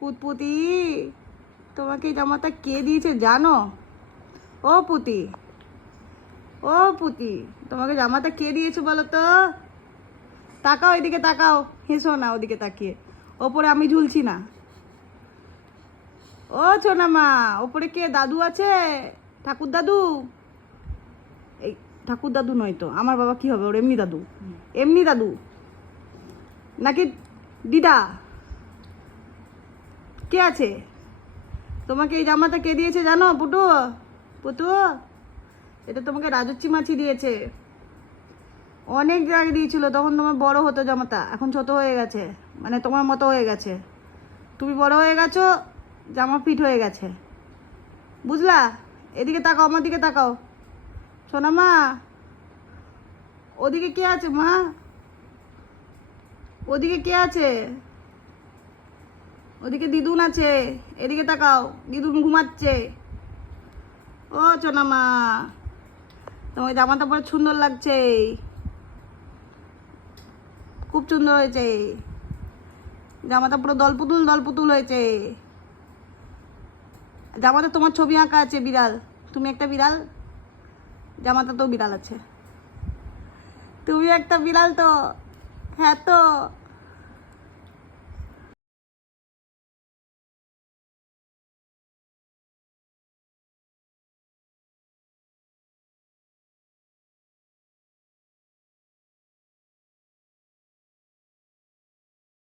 পুতপুতি, তোমাকে এই জামাটা কে দিয়েছে জানো? ও পুতি, ও পুতি, তোমাকে জামাটা কে দিয়েছে বলো তো? তাকাও এদিকে, তাকাও, হেসো না ওদিকে তাকিয়ে। ওপরে আমি ঝুলছি না। ও ছোনা মা, ওপরে কে দাদু আছে? ঠাকুর দাদু? এই ঠাকুর দাদু নয় তো, আমার বাবা কি হবে, ওর এমনি দাদু। এমনি দাদু নাকি দিদা? কে আছে? তোমাকে এই জামাটা কে দিয়েছে জানো পুটু? পুটু, এটা তোমাকে রাজচ্চি মাছি দিয়েছে। অনেক আগে দিয়েছিল, তখন তোমার বড় হতো জামাটা, এখন ছোট হয়ে গেছে, মানে তোমার মতো হয়ে গেছে। তুমি বড় হয়ে গেছো, জামা ফিট হয়ে গেছে, বুঝলা? এদিকে তাকাও, আমার দিকে তাকাও সোনা মা। ওদিকে কে আছে মা? ওদিকে কে আছে? ওদিকে দিদুন আছে, এদিকে তাকাও, দিদুন ঘুমাচ্ছে। ও সোনা মা, তোমার জামাটা পরে সুন্দর লাগছে, খুব সুন্দর হয়েছে জামাটা, পুরো দলপুতুল দলপুতুল হয়েছে। জামাতে তোমার ছবি আঁকা আছে, বিড়াল, তুমি একটা বিড়াল, জামাটা তো বিড়াল আছে, তুমি একটা বিড়াল তো। হ্যাঁ তো।